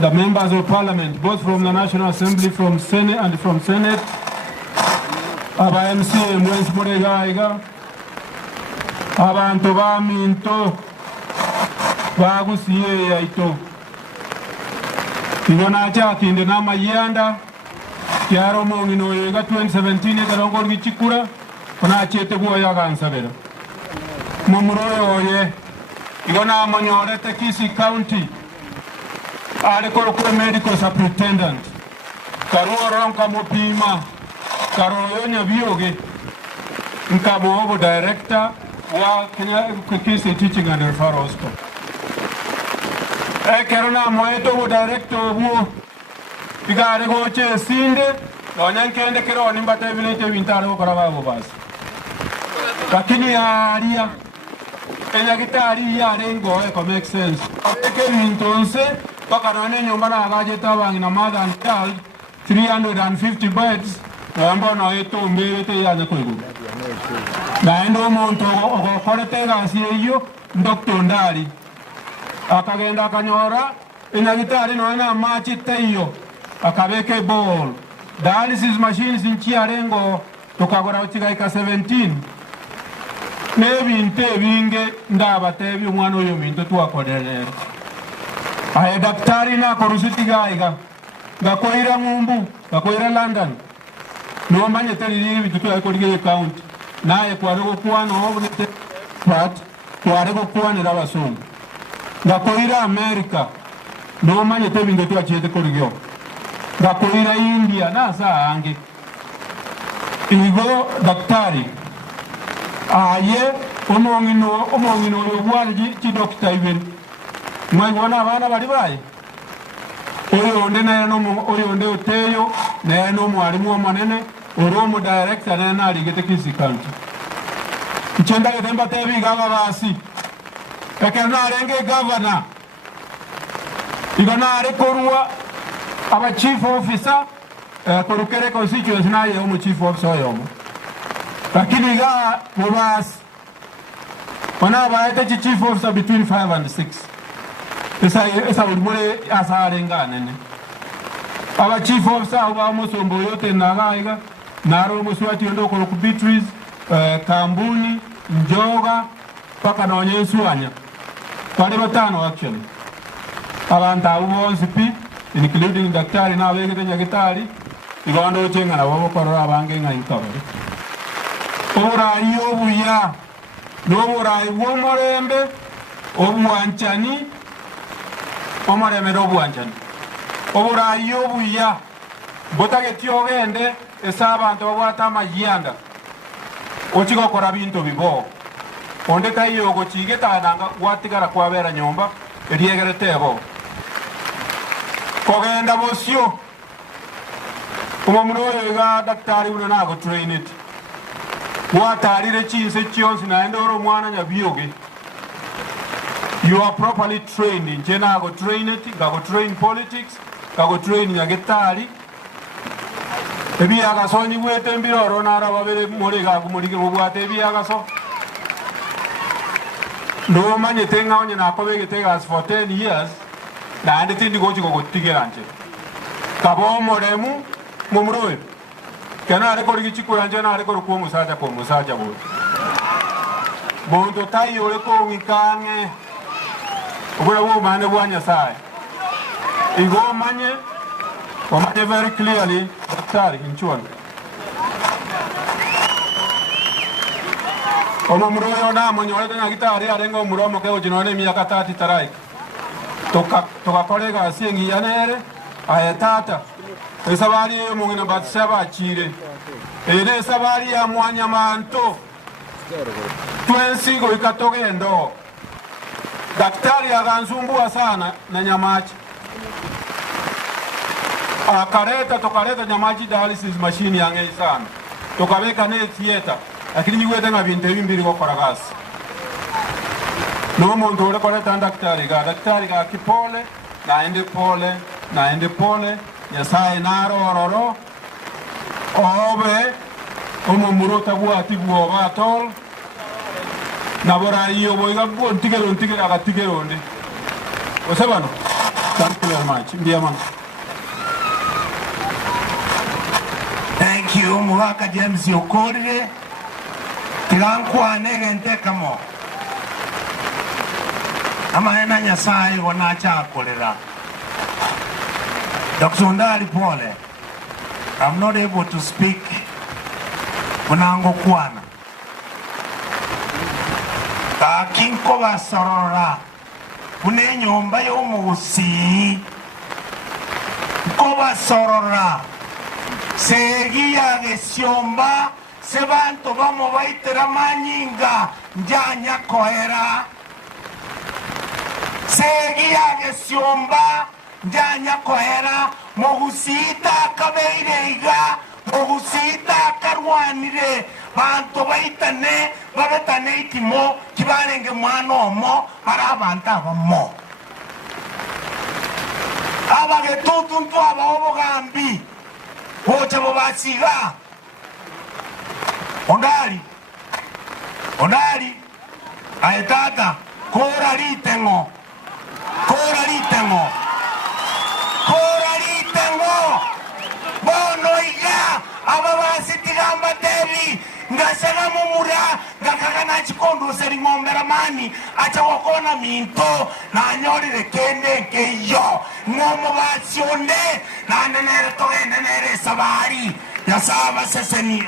The members of parliament, both from the National Assembly, from Senate and from Senate, aba MCA Mwensi Muregaiga, abantu baminto bagusiye yaito. Ingona chatinde nama yanda yaro mongino yega 2017 kalongo gichikura kona chete buya gansabera. Mumuroyo oye ingona monyorete Kisii County. Ariko kwa medical superintendent karuoro nkamupima karoyonya bioge nkabo director wa Kenya Kisii Teaching and Referral Hospital kerona moeto director bu igare goche sinde onyankende kero nimbata village wintaro koraba bas lakini aria Kenya gitari ya rengo eko make sense eke mintonse Pakarone nyumba na agajeta wangi na mother and child 350 beds wamba na eto mbele ya nyakoigo na endo monto okorete gasi eyo Dr. Ndali akagenda akanyora inagitari no na machi teyo akabeke ball dialysis machines inchi arengo tukagora uchigaika 17 nebinte binge ndaba tebi umwana oyo minto twakorere aye daktari na korusuti gaiga gakoira ngumbu gakoira London no manye telili bitutu ya kodige county naye kwaro kwa no obunete pat kwaro kwa ne rabasungu gakoira America no manye tebinge tu achete kodigyo gakoira India na saa ange igo daktari aye omongino yobwali chi doctor even mwana abana bali baye oyonde na no oyonde oteyo na no mwalimu omanene oromo director na nali gete Kisii County ichenda getemba tebi gaba basi ekena renge governor igana are korua aba chief officer korukere constituency na yomo chief officer yomo lakini ga mobas wana baete chief officer between 5 and 6 esa ulmure asarenga nene aba chief officer aba musombo yote nagaiga naro muswati ndo ko Beatrice Kambuni Njoga paka na Onyensuanya pale batano actually abanta ubonsi pi including daktari na wege nyagitari igondo chenga na babo korora bange nga inkabari ora yobuya nobora ibomorembe obwanchani omoreme robwanchani obora yobuya botage tiogende esaba nto bwata mayanda ochigo kora bintu bibo onde tayo go chigeta nanga watigara kwabera nyomba eriegere tebo kogenda bosio omomuro ga daktari uno nago train it watarire chinse chionsi na ndoro mwana nyabioge you are properly trained in China go train it go train politics go train nyagetari ebi agaso ni wete mbiro nara babere muri ga kumuri go bwate ebi agaso no manye tenga onye na akobege tegas for 10 years na ande tindi go chigo gotigeranje kabo moremu mumroe kana are kori chiku yanje na are kori ko musaja bo bondo tayi ole ko ngikange ubura wo mane bwanya sai igo manye omanye very clearly daktari inchuan omo muroyo na monyole na gitari arengo muromo ke ojinone miaka 30 tarai toka kolega asiengi yanere ayatata esabari mungina batsaba chire ene sabari ya mwanya manto twensigo ikatogendo daktari agansumbua sana na nyamachi tokareta nyamachi dialysis machine yange sana tokabeka ne theater lakini niwete na binte bimbiri go koragasi no muntu ole koreta daktari ga kipole naende pole nyasaye narororo obe omomurota bwati bwoba tol nabora iyo boiga bontigero ntigera gatigeronde osebano Thank you very much. Mbiama. Thank you, Muhaka James Yokorire. Tilankwa negente kamo. Ama ena Nyasaye wanacha akolera. Dr. Ndali pole. I'm not able to speak. Unango kwana. Kakinko basorora. Kune nyomba y'omugusi. Ko basorora. Segia gesiomba. Sebanto bamo baitera manyinga. Njanya kohera. Segia gesiomba. Njanya kohera. Mogusita kabeireiga. Mogusita karwanire. Banto baitane. Babetane itimo. Kibarenge mwana omo. Barabanta abamo. Abagetutu ntu abahobo gambi. Ocha bobasiga. Ondali. Aetata. Kora litengo. Bono iga. Ababasi tigamba tevi. Ngasega mumura. Ngakagana chikondo seri ngombe ramani. Acha wakona minto. Na nyori rekende nkeyo. Ngomo basionde. Na nenere toge nenere sabari. Yasaba seseni.